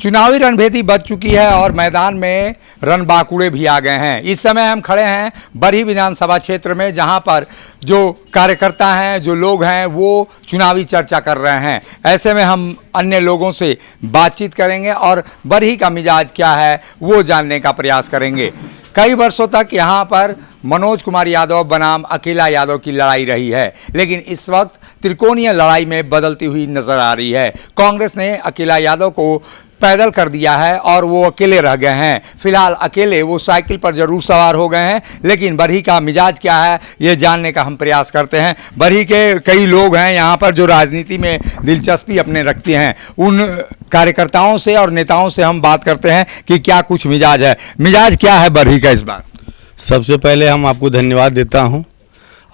चुनावी रणभेदी बच चुकी है और मैदान में रणबांकुड़े भी आ गए हैं। इस समय हम खड़े हैं बरही विधानसभा क्षेत्र में, जहां पर जो कार्यकर्ता हैं, जो लोग हैं, वो चुनावी चर्चा कर रहे हैं। ऐसे में हम अन्य लोगों से बातचीत करेंगे और बरही का मिजाज क्या है वो जानने का प्रयास करेंगे। कई वर्षों तक यहाँ पर मनोज कुमार यादव बनाम अकेला यादव की लड़ाई रही है, लेकिन इस वक्त त्रिकोणीय लड़ाई में बदलती हुई नजर आ रही है। कांग्रेस ने अकेला यादव को पैदल कर दिया है और वो अकेले रह गए हैं। फिलहाल अकेले वो साइकिल पर जरूर सवार हो गए हैं, लेकिन बरही का मिजाज क्या है ये जानने का हम प्रयास करते हैं। बरही के कई लोग हैं यहाँ पर जो राजनीति में दिलचस्पी अपने रखते हैं। उन कार्यकर्ताओं से और नेताओं से हम बात करते हैं कि क्या कुछ मिजाज है। मिजाज क्या है बरही का इस बार? सबसे पहले हम आपको धन्यवाद देता हूं।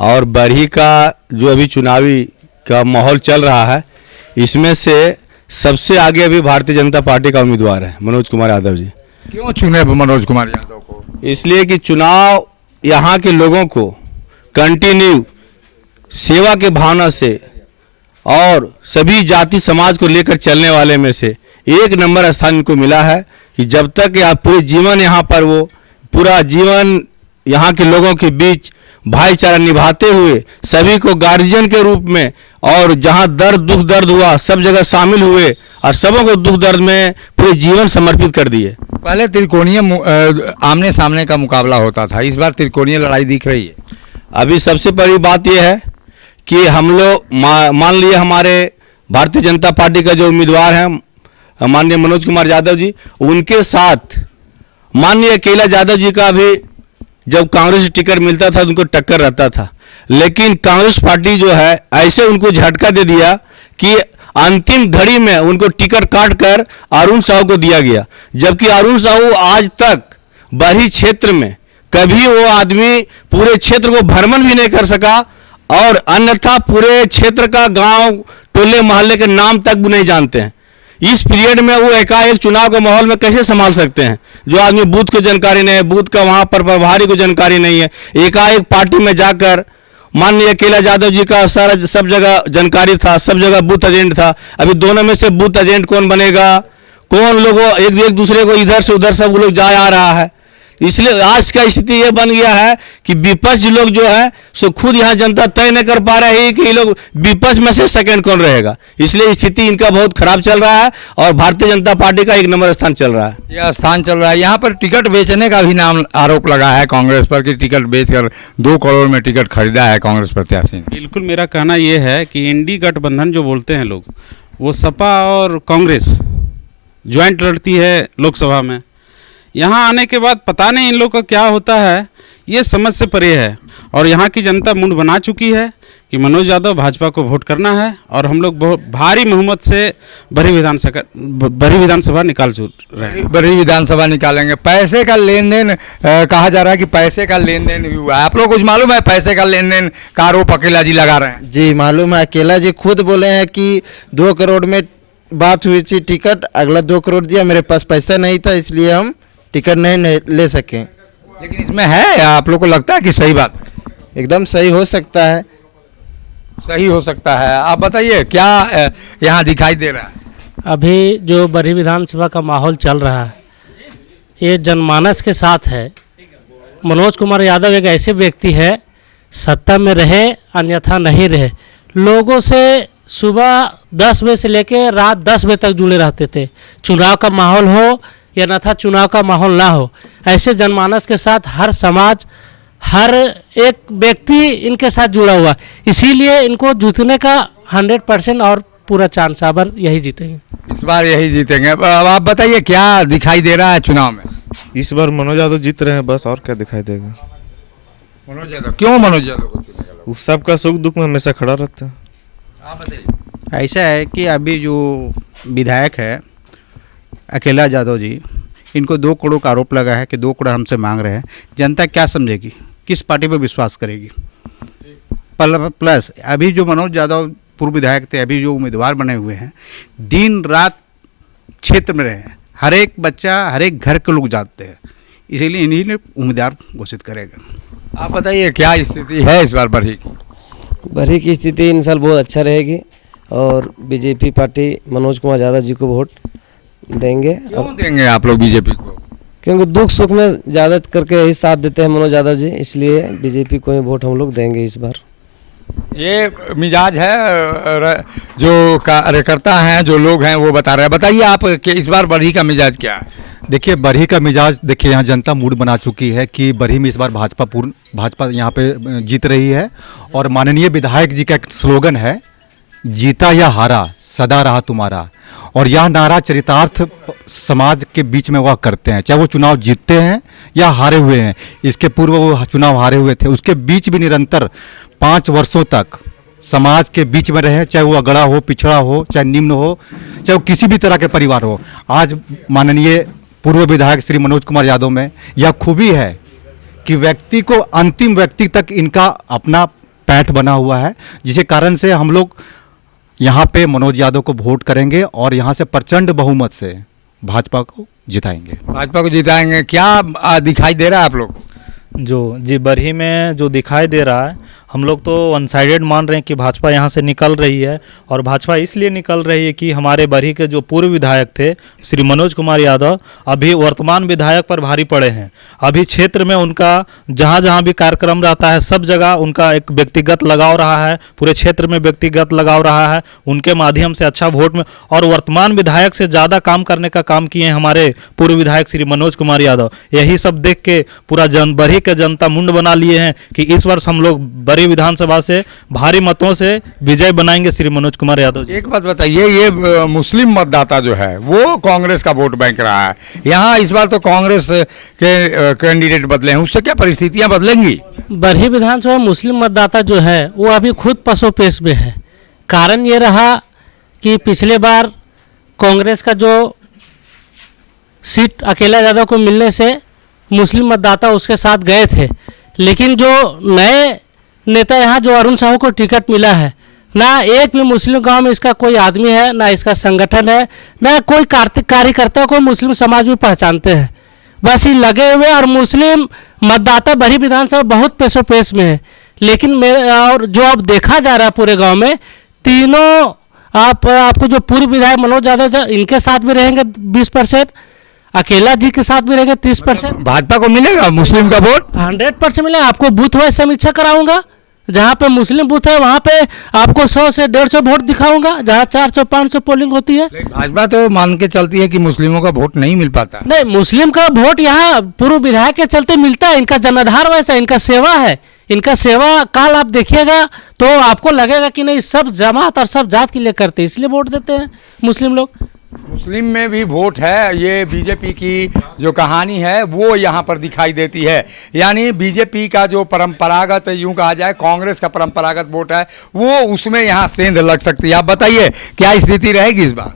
और बरही का जो अभी चुनावी का माहौल चल रहा है, इसमें से सबसे आगे अभी भारतीय जनता पार्टी का उम्मीदवार है मनोज कुमार यादव जी। क्यों चुने मनोज कुमार यादव को? इसलिए कि चुनाव यहाँ के लोगों को कंटिन्यू सेवा के भावना से और सभी जाति समाज को लेकर चलने वाले में से एक नंबर स्थान इनको मिला है कि जब तक आप पूरे जीवन यहाँ पर वो पूरा जीवन यहाँ के लोगों के बीच भाईचारा निभाते हुए सभी को गार्जियन के रूप में और जहाँ दुख दर्द हुआ सब जगह शामिल हुए और सबों को दुख दर्द में पूरे जीवन समर्पित कर दिए। पहले त्रिकोणीय आमने सामने का मुकाबला होता था, इस बार त्रिकोणीय लड़ाई दिख रही है। अभी सबसे बड़ी बात यह है कि हम लोग मान लिए हमारे भारतीय जनता पार्टी का जो उम्मीदवार हैं माननीय मनोज कुमार यादव जी, उनके साथ माननीय अकेला यादव जी का भी जब कांग्रेस टिकट मिलता था तो उनको टक्कर रहता था, लेकिन कांग्रेस पार्टी जो है ऐसे उनको झटका दे दिया कि अंतिम घड़ी में उनको टिकट काट कर अरुण साहू को दिया गया। जबकि अरुण साहू आज तक बरही क्षेत्र में कभी वो आदमी पूरे क्षेत्र को भ्रमण भी नहीं कर सका और अन्यथा पूरे क्षेत्र का गांव टोले मोहल्ले के नाम तक भी नहीं जानते हैं। इस पीरियड में वो एकाएक चुनाव के माहौल में कैसे संभाल सकते हैं? जो आदमी बूथ को जानकारी नहीं है, बूथ का वहां पर प्रभारी को जानकारी नहीं है, एकाएक पार्टी में जाकर माननीय अकेला यादव जी का सारा सब जगह जानकारी था, सब जगह बूथ एजेंट था। अभी दोनों में से बूथ एजेंट कौन बनेगा? कौन लोगों एक दूसरे को इधर से उधर सब लोग जा आ रहा है। इसलिए आज का स्थिति ये बन गया है कि विपक्ष लोग जो है सो खुद यहाँ जनता तय नहीं कर पा रही है कि ये लोग विपक्ष में से सेकंड कौन रहेगा। इसलिए स्थिति इनका बहुत खराब चल रहा है और भारतीय जनता पार्टी का एक नंबर स्थान चल रहा है। यह स्थान चल रहा है। यहाँ पर टिकट बेचने का भी नाम आरोप लगा है कांग्रेस पर कि टिकट बेचकर 2 करोड़ में टिकट खरीदा है कांग्रेस प्रत्याशी। बिल्कुल, मेरा कहना ये है कि इंडी गठबंधन जो बोलते हैं लोग, वो सपा और कांग्रेस ज्वाइंट लड़ती है लोकसभा में। यहाँ आने के बाद पता नहीं इन लोग का क्या होता है, ये समझ से परे है। और यहाँ की जनता मुंड बना चुकी है कि मनोज यादव भाजपा को वोट करना है और हम लोग बहुत भारी बहुमत से बरही विधानसभा निकाल रहे हैं। बरही विधानसभा निकालेंगे। पैसे का लेन देन कहा जा रहा है कि पैसे का लेन देन भी हुआ है। आप लोग कुछ मालूम है पैसे का लेन देन का आरोप अकेला जी लगा रहे हैं? जी मालूम है। अकेला जी खुद बोले हैं कि 2 करोड़ में बात हुई थी टिकट, अगला 2 करोड़ दिया, मेरे पास पैसा नहीं था इसलिए हम टिकट नहीं ले सके। लेकिन इसमें है, आप लोग को लगता है कि सही बात? एकदम सही हो सकता है। सही हो सकता है। आप बताइए क्या यहाँ दिखाई दे रहा है? अभी जो बरही विधानसभा का माहौल चल रहा है ये जनमानस के साथ है। मनोज कुमार यादव एक ऐसे व्यक्ति है, सत्ता में रहे अन्यथा नहीं रहे, लोगों से सुबह 10 बजे से लेकर रात 10 बजे तक जुड़े रहते थे। चुनाव का माहौल हो या न था चुनाव का माहौल ना हो, ऐसे जनमानस के साथ हर समाज हर एक व्यक्ति इनके साथ जुड़ा हुआ, इसीलिए इनको जीतने का 100% और पूरा चांस आबर यही जीतेंगे। इस बार यही जीतेंगे। अब आप बताइए क्या दिखाई दे रहा है चुनाव में? इस बार मनोज यादव जीत रहे हैं, बस और क्या दिखाई देगा। मनोज यादव क्यों? मनोज यादव को चुनेगा? सबका सुख दुख में हमेशा खड़ा रहता है। आप बताइए। ऐसा है कि अभी जो विधायक है अकेला यादव जी, इनको 2 करोड़ का आरोप लगा है कि 2 करोड़ हमसे मांग रहे हैं। जनता क्या समझेगी, किस पार्टी पर विश्वास करेगी? प्लस अभी जो मनोज यादव पूर्व विधायक थे, अभी जो उम्मीदवार बने हुए हैं, दिन रात क्षेत्र में रहे हैं, हर एक बच्चा हर एक घर के लोग जानते हैं, इसीलिए इन्हीं ने उम्मीदवार घोषित करेगा। आप बताइए क्या स्थिति है इस बार बरही की? बरही की स्थिति इन साल बहुत अच्छा रहेगी और बीजेपी पार्टी मनोज कुमार यादव जी को वोट देंगे। क्यों देंगे आप लोग बीजेपी को? क्योंकि दुख सुख में ज़्यादा करके यही साथ देते हैं मनोज यादव जी, इसलिए बीजेपी को ही वोट हम लोग देंगे इस बार। ये मिजाज है जो कार्यकर्ता हैं, जो लोग हैं, वो बता रहे हैं। बताइए आप कि इस बार बरही का मिजाज क्या है? देखिए बरही का मिजाज, देखिए यहाँ जनता मूड बना चुकी है कि बरही में इस बार भाजपा यहाँ पे जीत रही है। और माननीय विधायक जी का एक स्लोगन है, जीता या हारा सदा रहा तुम्हारा। और यह नारा चरितार्थ समाज के बीच में वह करते हैं, चाहे वो चुनाव जीतते हैं या हारे हुए हैं। इसके पूर्व वो चुनाव हारे हुए थे, उसके बीच भी निरंतर 5 वर्षों तक समाज के बीच में रहे, चाहे वो अगड़ा हो, पिछड़ा हो, चाहे निम्न हो, चाहे वो किसी भी तरह के परिवार हो। आज माननीय पूर्व विधायक श्री मनोज कुमार यादव में यह खूबी है कि व्यक्ति को अंतिम व्यक्ति तक इनका अपना पैठ बना हुआ है, जिसके कारण से हम लोग यहाँ पे मनोज यादव को वोट करेंगे और यहाँ से प्रचंड बहुमत से भाजपा को जिताएंगे। भाजपा को जिताएंगे। क्या दिखाई दे रहा है आप लोग? जी बरही में जो दिखाई दे रहा है, हम लोग तो वन साइडेड मान रहे हैं कि भाजपा यहाँ से निकल रही है। और भाजपा इसलिए निकल रही है कि हमारे बरही के जो पूर्व विधायक थे श्री मनोज कुमार यादव अभी वर्तमान विधायक पर भारी पड़े हैं। अभी क्षेत्र में उनका जहाँ जहाँ भी कार्यक्रम रहता है, सब जगह उनका एक व्यक्तिगत लगाव रहा है, पूरे क्षेत्र में व्यक्तिगत लगाव रहा है। उनके माध्यम से अच्छा वोट में, और वर्तमान विधायक से ज़्यादा काम करने का काम किए हैं हमारे पूर्व विधायक श्री मनोज कुमार यादव। यही सब देख के पूरा बरही के जनता मुंड बना लिए हैं कि इस वर्ष हम लोग बरही विधानसभा से भारी मतों से विजय बनाएंगे श्री मनोज कुमार यादव जी। एक बात बताइए, ये मुस्लिम मतदाता जो है वो कांग्रेस का वोट बैंक रहा है। यहाँ इस बार तो कांग्रेस के कैंडिडेट बदले हैं, उससे क्या परिस्थितियां बदलेंगी? बरही विधानसभा मुस्लिम मतदाता जो है वो अभी खुद पसोपेश में है। कारण ये रहा कि पिछले बार कांग्रेस का जो सीट अकेला यादव को मिलने से मुस्लिम मतदाता उसके साथ गए थे, लेकिन जो नए नेता यहाँ जो अरुण साहू को टिकट मिला है, ना एक भी मुस्लिम गांव में इसका कोई आदमी है, ना इसका संगठन है, ना कोई कार्यकर्ता को मुस्लिम समाज में पहचानते हैं। बस ये लगे हुए, और मुस्लिम मतदाता बरही विधानसभा बहुत पेशोपेश में है। लेकिन और जो अब देखा जा रहा है पूरे गांव में, तीनों आपको जो पूर्व विधायक मनोज यादव इनके साथ भी रहेंगे 20%, अकेला जी के साथ भी रहेंगे 30%। भाजपा को मिलेगा मुस्लिम का वोट 100% मिलेगा। आपको बूथ वाइज समीक्षा कराऊंगा, जहाँ पे मुस्लिम बूथ है वहाँ पे आपको 100 से 150 वोट दिखाऊंगा, जहाँ 400-500 पोलिंग होती है। भाजपा तो मान के चलती है कि मुस्लिमों का वोट नहीं मिल पाता। नहीं, मुस्लिम का वोट यहाँ पूर्व विधायक के चलते मिलता है। इनका जनाधार वैसा, इनका सेवा है, इनका सेवा काल आप देखिएगा तो आपको लगेगा कि नहीं सब जमात और सब जात के लिए करते हैं, इसलिए वोट देते हैं मुस्लिम लोग। मुस्लिम में भी वोट है। ये बीजेपी की जो कहानी है वो यहाँ पर दिखाई देती है। यानी बीजेपी का जो परंपरागत, यूं कहा जाए कांग्रेस का परंपरागत वोट है, वो उसमें यहाँ सेंध लग सकती है। आप बताइए क्या स्थिति रहेगी इस बार?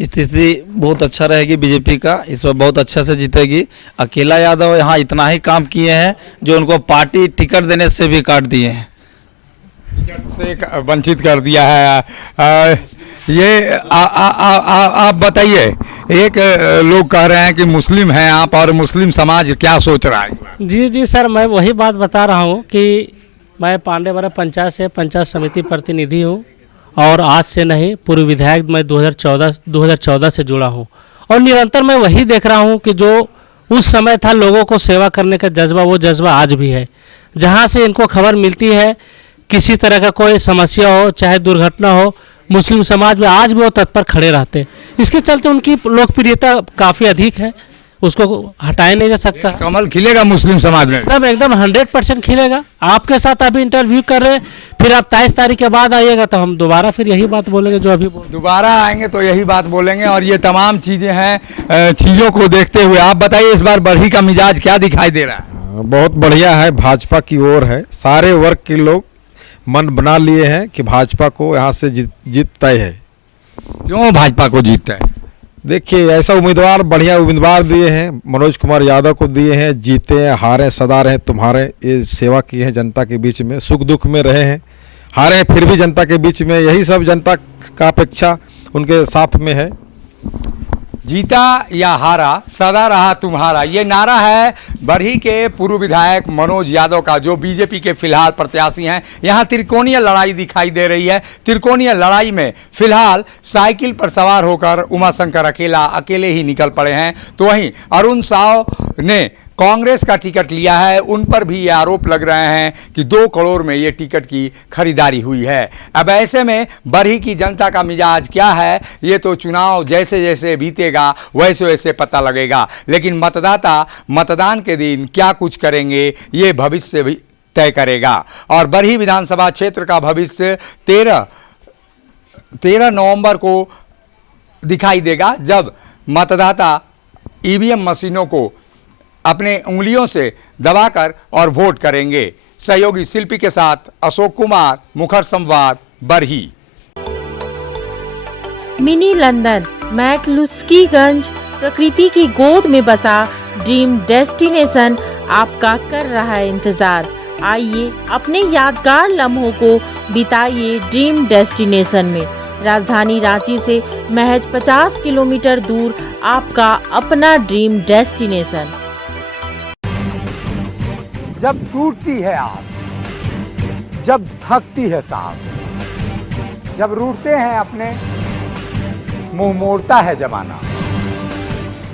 स्थिति बहुत अच्छा रहेगी, बीजेपी का इस बार बहुत अच्छा से जीतेगी। अकेला यादव यहाँ इतना ही काम किए हैं जो उनको पार्टी टिकट देने से भी काट दिए हैं, टिकट से वंचित कर दिया है। ये आप बताइए, एक लोग कह रहे हैं कि मुस्लिम हैं आप, और मुस्लिम समाज क्या सोच रहा है? जी सर, मैं वही बात बता रहा हूँ कि मैं पांडेवाड़ा पंचायत से पंचायत समिति प्रतिनिधि हूँ, और आज से नहीं, पूर्व विधायक मैं 2014 से जुड़ा हूँ। और निरंतर मैं वही देख रहा हूँ कि जो उस समय था लोगों को सेवा करने का जज्बा, वो जज्बा आज भी है। जहाँ से इनको खबर मिलती है किसी तरह का कोई समस्या हो, चाहे दुर्घटना हो, मुस्लिम समाज में आज भी वो तत्पर खड़े रहते हैं। इसके चलते उनकी लोकप्रियता काफ़ी अधिक है, उसको हटाया नहीं जा सकता। कमल खिलेगा मुस्लिम समाज में एकदम 100% खिलेगा। आपके साथ अभी इंटरव्यू कर रहे हैं, फिर आप 23 तारीख के बाद आइएगा तो हम दोबारा फिर यही बात बोलेंगे जो अभी दोबारा आएंगे तो यही बात बोलेंगे। और ये तमाम चीज़ें हैं, चीज़ों को देखते हुए आप बताइए इस बार बरही का मिजाज क्या दिखाई दे रहा है? बहुत बढ़िया है, भाजपा की ओर है। सारे वर्ग के लोग मन बना लिए हैं कि भाजपा को यहाँ से जीत तय है। क्यों भाजपा को जीतता है? देखिए ऐसा उम्मीदवार, बढ़िया उम्मीदवार दिए हैं, मनोज कुमार यादव को दिए हैं, जीते हैं, हारे सदा रहे तुम्हारे, ये सेवा की है जनता के बीच में, सुख दुख में रहे हैं, हारे हैं फिर भी जनता के बीच में, यही सब जनता का अपेक्षा उनके साथ में है। जीता या हारा सदा रहा तुम्हारा, ये नारा है बरही के पूर्व विधायक मनोज यादव का, जो बीजेपी के फिलहाल प्रत्याशी हैं। यहाँ त्रिकोणीय लड़ाई दिखाई दे रही है। त्रिकोणीय लड़ाई में फिलहाल साइकिल पर सवार होकर उमाशंकर अकेले ही निकल पड़े हैं। तो वहीं अरुण साव ने कांग्रेस का टिकट लिया है। उन पर भी ये आरोप लग रहे हैं कि 2 करोड़ में ये टिकट की खरीदारी हुई है। अब ऐसे में बरही की जनता का मिजाज क्या है, ये तो चुनाव जैसे जैसे बीतेगा वैसे वैसे पता लगेगा। लेकिन मतदाता मतदान के दिन क्या कुछ करेंगे ये भविष्य भी तय करेगा। और बरही विधानसभा क्षेत्र का भविष्य 13 नवंबर को दिखाई देगा, जब मतदाता ईवीएम मशीनों को अपने उंगलियों से दबाकर और वोट करेंगे। सहयोगी शिल्पी के साथ अशोक कुमार, मुखर संवाद, बरही। मिनी लंदन मैक्लुस्कीगंज प्रकृति की गोद में बसा ड्रीम डेस्टिनेशन आपका कर रहा है इंतजार। आइए अपने यादगार लम्हों को बिताइए ड्रीम डेस्टिनेशन में। राजधानी रांची से महज 50 किलोमीटर दूर आपका अपना ड्रीम डेस्टिनेशन। जब टूटती है आस, जब थकती है सांस, जब रूठते हैं अपने, मुंह मोड़ता है जमाना,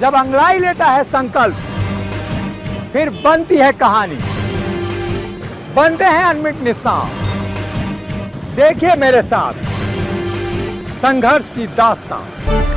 जब अंगड़ाई लेता है संकल्प, फिर बनती है कहानी, बनते हैं अनमिट निशान। देखिए मेरे साथ संघर्ष की दास्तान।